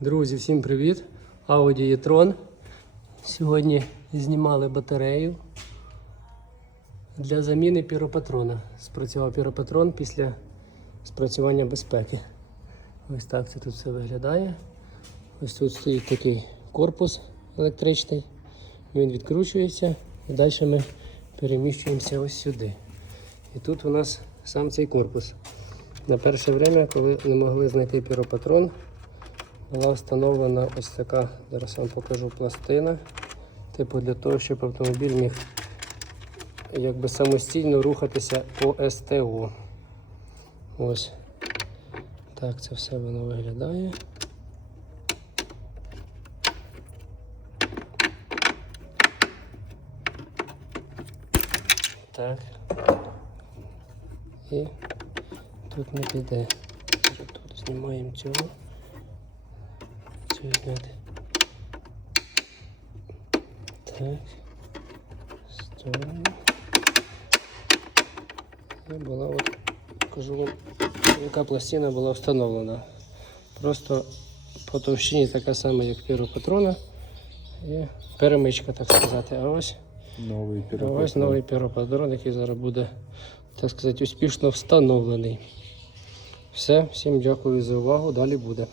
Друзі, всім привіт! Audi e-tron. Сьогодні знімали батарею для заміни піропатрона. Спрацював піропатрон після спрацювання безпеки. Ось так це тут все виглядає. Ось тут стоїть такий корпус електричний. Він відкручується і далі ми переміщуємося ось сюди. І тут у нас сам цей корпус. На перше время, коли не могли знайти піропатрон, була встановлена ось така, зараз вам покажу пластина. Типу для того, щоб автомобіль міг якби самостійно рухатися по СТО. Ось. Так це все воно виглядає. Так. І тут не піде. Тут знімаємо цього. Зняти. Так. Ставимо. І була от, кажу вам, яка пластина була встановлена. Просто по товщині така сама, як піропатрона. І перемичка, так сказати. А ось Новий а Ось новий піропатрон, який зараз буде, так сказати, успішно встановлений. Все, всім дякую за увагу. Далі буде.